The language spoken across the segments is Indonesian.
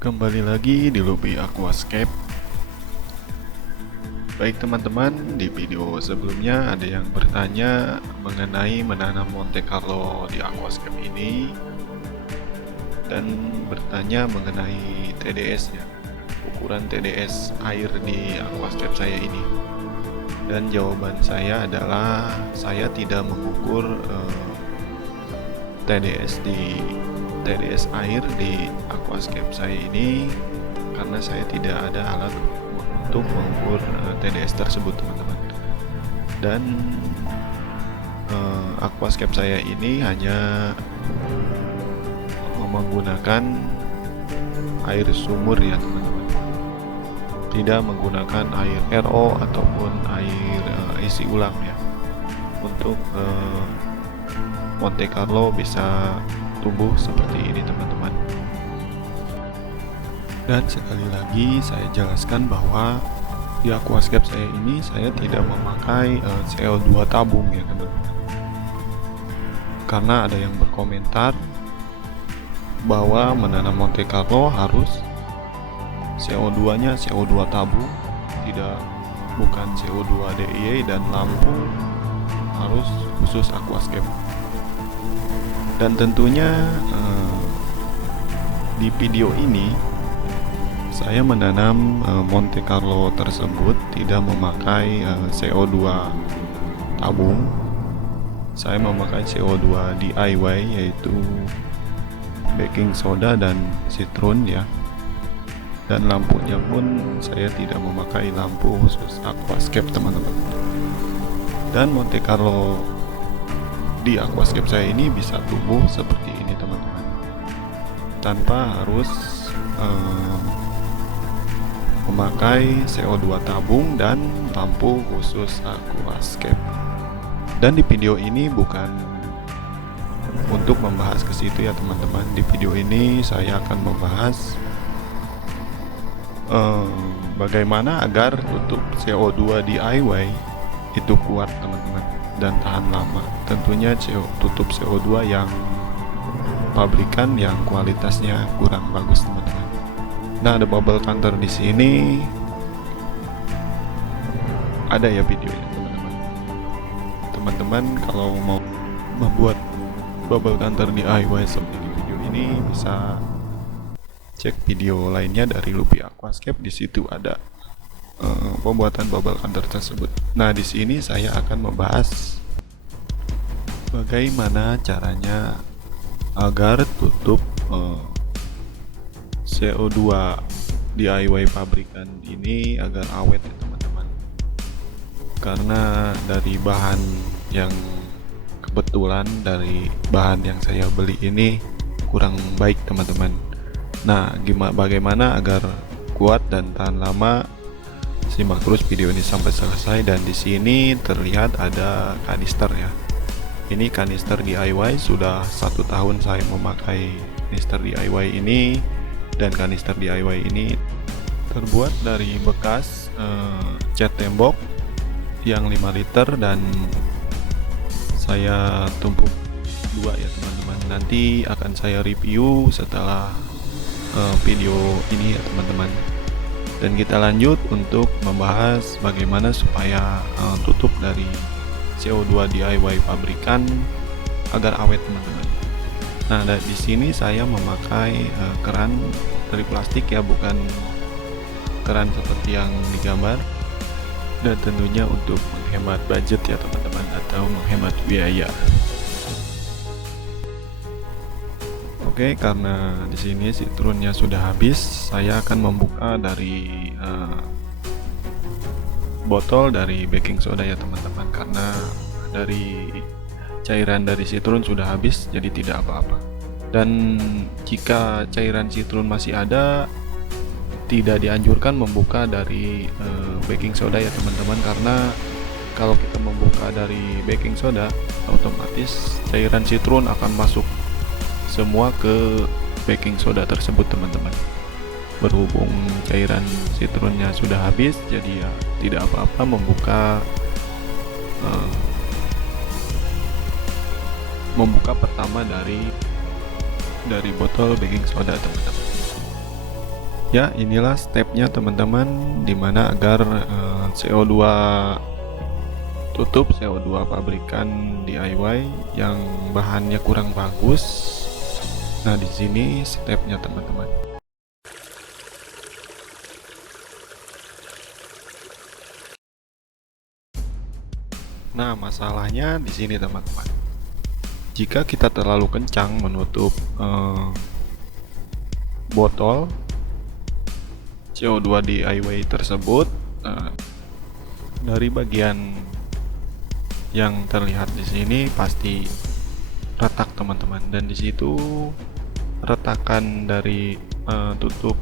Kembali lagi di Lobby Aquascape. Baik teman-teman, di video sebelumnya ada yang bertanya mengenai menanam Monte Carlo di Aquascape ini dan bertanya mengenai TDS nya, ukuran TDS air di Aquascape saya ini. Dan jawaban saya adalah saya tidak mengukur TDS air di Aquascape saya ini karena saya tidak ada alat untuk mengukur TDS tersebut, teman-teman. Dan Aquascape saya ini hanya menggunakan air sumur ya, teman-teman. Tidak menggunakan air RO ataupun air isi ulang ya, untuk Monte Carlo bisa tumbuh seperti ini, teman-teman. Dan sekali lagi saya jelaskan bahwa di Aquascape saya ini saya tidak memakai CO2 tabung ya, teman-teman. Karena ada yang berkomentar bahwa menanam Monte Carlo harus CO2-nya CO2 tabung, bukan CO2 DIY, dan lampu harus khusus Aquascape. Dan tentunya di video ini saya menanam Monte Carlo tersebut tidak memakai CO2 tabung. Saya memakai CO2 DIY, yaitu baking soda dan citron ya. Dan lampunya pun saya tidak memakai lampu khusus Aquascape, teman-teman. Dan Monte Carlo di Aquascape saya ini bisa tumbuh seperti ini, teman-teman, tanpa harus memakai CO2 tabung dan lampu khusus Aquascape. Dan di video ini bukan untuk membahas ke situ ya, teman-teman. Di video ini saya akan membahas bagaimana agar tutup CO2 DIY itu kuat, teman-teman, dan tahan lama. Tentunya tutup CO2 yang pabrikan yang kualitasnya kurang bagus, teman-teman. Nah, ada bubble counter di sini. Ada ya videonya, teman-teman. Teman-teman kalau mau membuat bubble counter DIY seperti di video ini bisa cek video lainnya dari Lobby Aquascape. Di situ ada pembuatan bubble counter tersebut. Nah, di sini saya akan membahas bagaimana caranya agar tutup CO2 DIY pabrikan ini agar awet ya, teman-teman. Karena dari bahan yang kebetulan dari bahan yang saya beli ini kurang baik, teman-teman. Nah, bagaimana agar kuat dan tahan lama? Simak terus video ini sampai selesai. Dan di sini terlihat ada kanister ya. Ini kanister DIY, sudah 1 tahun saya memakai kanister DIY ini. Dan kanister DIY ini terbuat dari bekas cat tembok yang 5 liter, dan saya tumpuk 2 ya, teman-teman. Nanti akan saya review setelah video ini ya, teman-teman. Dan kita lanjut untuk membahas bagaimana supaya tutup dari CO2 DIY pabrikan agar awet, teman-teman. Nah, di sini saya memakai keran dari plastik ya, bukan keran seperti yang digambar. Dan tentunya untuk menghemat budget ya, teman-teman, atau menghemat biaya. Oke, karena di sini citronnya sudah habis, saya akan membuka dari botol dari baking soda ya, teman-teman, karena dari cairan dari citron sudah habis, jadi tidak apa-apa. Dan jika cairan citron masih ada, tidak dianjurkan membuka dari baking soda ya, teman-teman, karena kalau kita membuka dari baking soda, otomatis cairan citron akan masuk semua ke baking soda tersebut, teman-teman. Berhubung cairan citronnya sudah habis, jadi ya tidak apa-apa membuka pertama dari botol baking soda, teman-teman. Ya, inilah stepnya teman-teman, dimana agar CO2 tutup CO2 pabrikan DIY yang bahannya kurang bagus. Nah, di sini stepnya teman-teman. Nah, masalahnya di sini teman-teman. Jika kita terlalu kencang menutup botol CO2 DIY tersebut, dari bagian yang terlihat di sini pasti retak teman-teman, dan di situ retakan dari tutup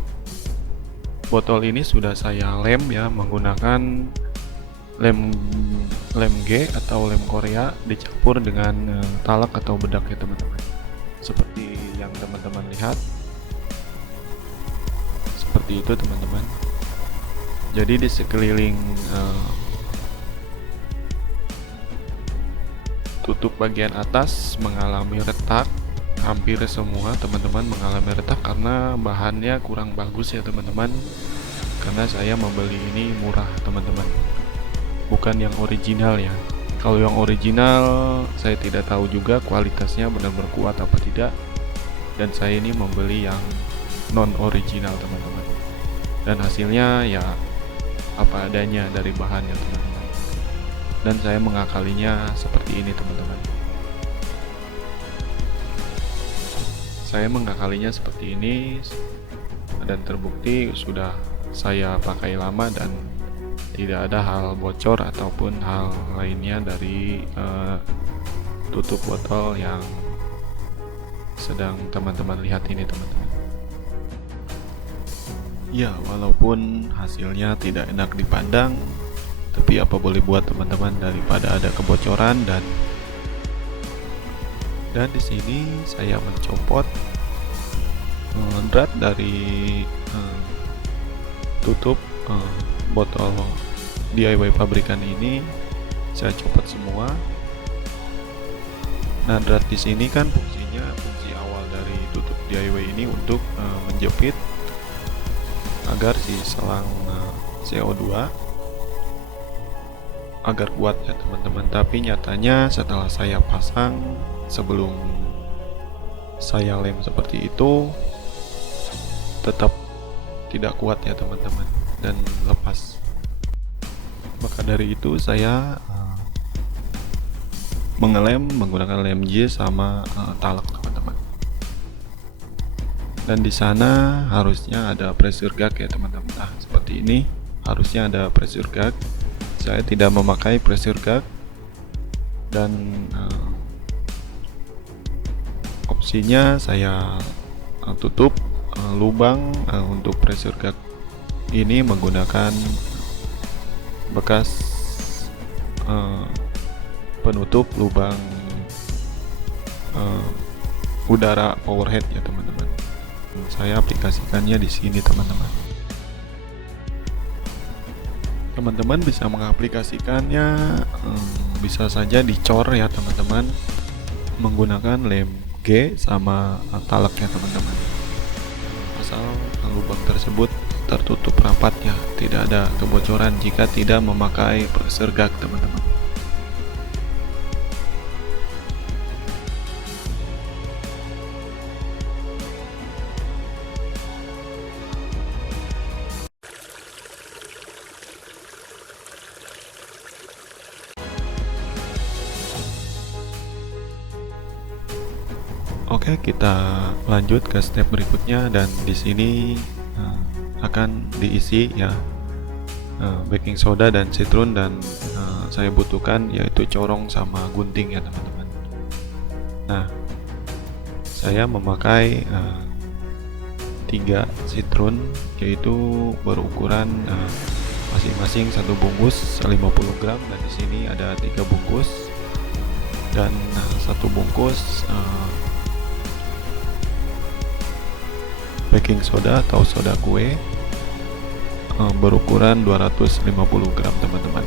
botol ini sudah saya lem ya, menggunakan lem G atau lem Korea dicampur dengan talak atau bedak ya teman-teman, seperti yang teman-teman lihat. Seperti itu teman-teman. Jadi di sekeliling tutup bagian atas mengalami retak, hampir semua teman-teman mengalami retak karena bahannya kurang bagus ya teman-teman. Karena saya membeli ini murah teman-teman, bukan yang original ya. Kalau yang original saya tidak tahu juga kualitasnya benar-benar kuat apa tidak, dan saya ini membeli yang non original teman-teman, dan hasilnya ya apa adanya dari bahannya teman-teman, dan saya mengakalinya seperti ini teman-teman. Saya mengakalinya seperti ini dan terbukti sudah saya pakai lama dan tidak ada hal bocor ataupun hal lainnya dari tutup botol yang sedang teman-teman lihat ini teman-teman. Ya, walaupun hasilnya tidak enak dipandang, tapi apa boleh buat teman-teman, daripada ada kebocoran. Dan di sini saya mencopot drat dari tutup botol DIY pabrikan ini, saya copot semua. Nah, drat di sini kan fungsi awal dari tutup DIY ini untuk menjepit agar si selang CO2 agar kuat ya teman-teman. Tapi nyatanya setelah saya pasang, sebelum saya lem seperti itu, tetap tidak kuat ya teman-teman, dan lepas. Maka dari itu saya mengelem menggunakan lem J sama talak teman-teman. Dan di sana harusnya ada pressure gag ya teman-teman. Nah, seperti ini harusnya ada pressure gag. Saya tidak memakai pressure gag, dan opsinya saya tutup lubang untuk pressure gag ini menggunakan bekas penutup lubang udara powerhead ya teman-teman. Saya aplikasikannya di sini teman-teman. Teman-teman bisa mengaplikasikannya, bisa saja dicor ya teman-teman, menggunakan lem G sama talak ya teman-teman. Asal lubang tersebut tertutup rapat ya, tidak ada kebocoran jika tidak memakai pressure gag teman-teman. Oke, kita lanjut ke step berikutnya, dan di sini akan diisi ya baking soda dan citron, dan saya butuhkan yaitu corong sama gunting ya teman-teman. Nah, saya memakai 3 citron, yaitu berukuran masing-masing 1 bungkus 50 gram, dan di sini ada 3 bungkus, dan 1 bungkus baking soda atau soda kue berukuran 250 gram teman-teman.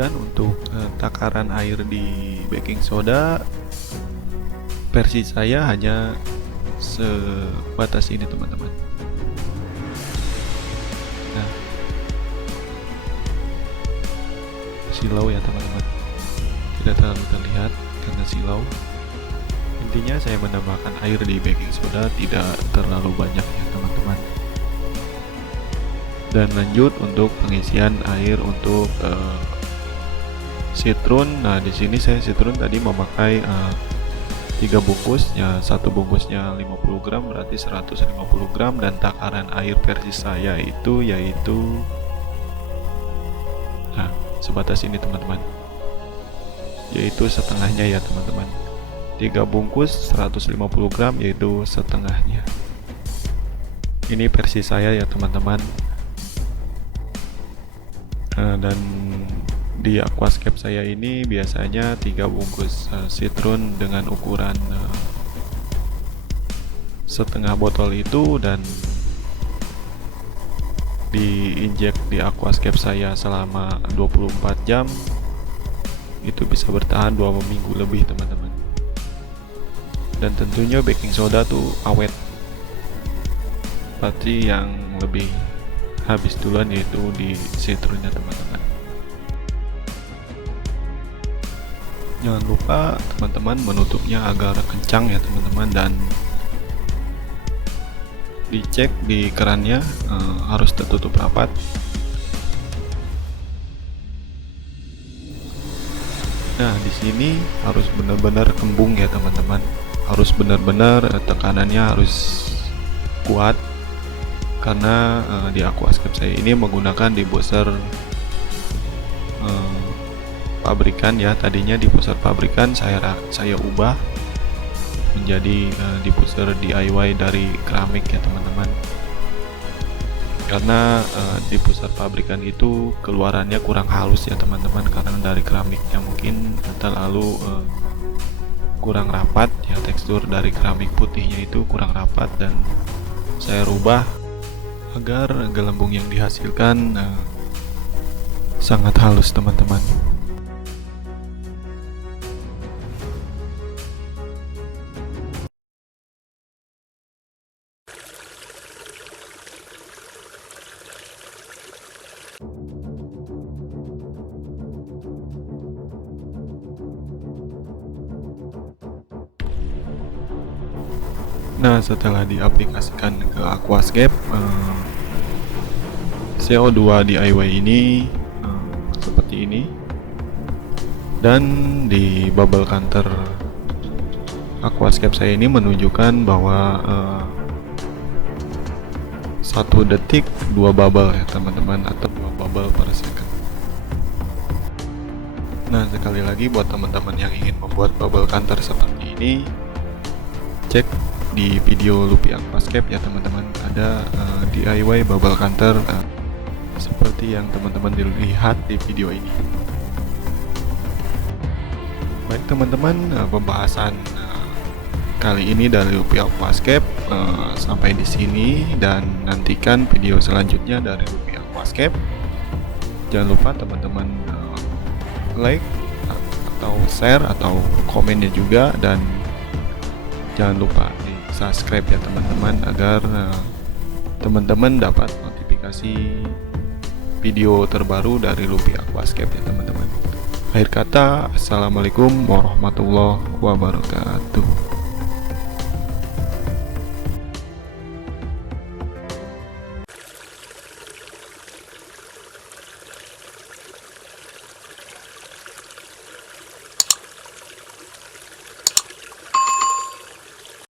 Dan untuk takaran air di baking soda versi saya hanya sebatas ini teman-teman. Nah, silau ya teman-teman, tidak terlalu terlihat karena silau. Intinya saya menambahkan air di baking soda tidak terlalu banyak ya teman-teman. Dan lanjut untuk pengisian air untuk citron. Nah, di sini saya citron tadi memakai 3 bungkus ya, satu bungkusnya 50 gram berarti 150 gram, dan takaran air versi saya itu yaitu sebatas ini teman-teman, yaitu setengahnya ya teman-teman. 3 bungkus 150 gram yaitu setengahnya. Ini versi saya ya teman-teman. Dan di aquascape saya ini biasanya 3 bungkus citron dengan ukuran setengah botol itu, dan diinjek di aquascape saya selama 24 jam, itu bisa bertahan 2 minggu lebih teman-teman. Dan tentunya baking soda tuh awet, pasti yang lebih habis duluan yaitu di citronnya teman-teman. Jangan lupa teman-teman menutupnya agar kencang ya teman-teman, dan dicek di kerannya harus tertutup rapat. Nah, di sini harus benar-benar kembung ya teman-teman, harus benar-benar tekanannya harus kuat, karena di aquascape saya ini menggunakan debusser pabrikan ya. Tadinya debusser pabrikan saya ubah menjadi debusser DIY dari keramik ya teman-teman, karena debusser pabrikan itu keluarannya kurang halus ya teman-teman, karena dari keramiknya mungkin terlalu kurang rapat ya, tekstur dari keramik putihnya itu kurang rapat, dan saya rubah agar gelembung yang dihasilkan sangat halus teman-teman. Nah, setelah diaplikasikan ke aquascape, CO2 DIY ini seperti ini, dan di bubble counter aquascape saya ini menunjukkan bahwa 1 detik 2 bubble ya teman-teman, atau 2 bubble per second. Nah, sekali lagi buat teman-teman yang ingin membuat bubble counter seperti ini, cek di video Lupi Aquascape ya teman-teman, ada DIY bubble counter seperti yang teman-teman dilihat di video ini. Baik teman-teman, pembahasan kali ini dari Lupi Aquascape sampai di sini, dan nantikan video selanjutnya dari Lupi Aquascape. Jangan lupa teman-teman like atau share atau komennya juga, dan jangan lupa di subscribe ya teman-teman, agar teman-teman dapat notifikasi video terbaru dari Lupi Aquascape ya teman-teman. Akhir kata, assalamualaikum warahmatullahi wabarakatuh.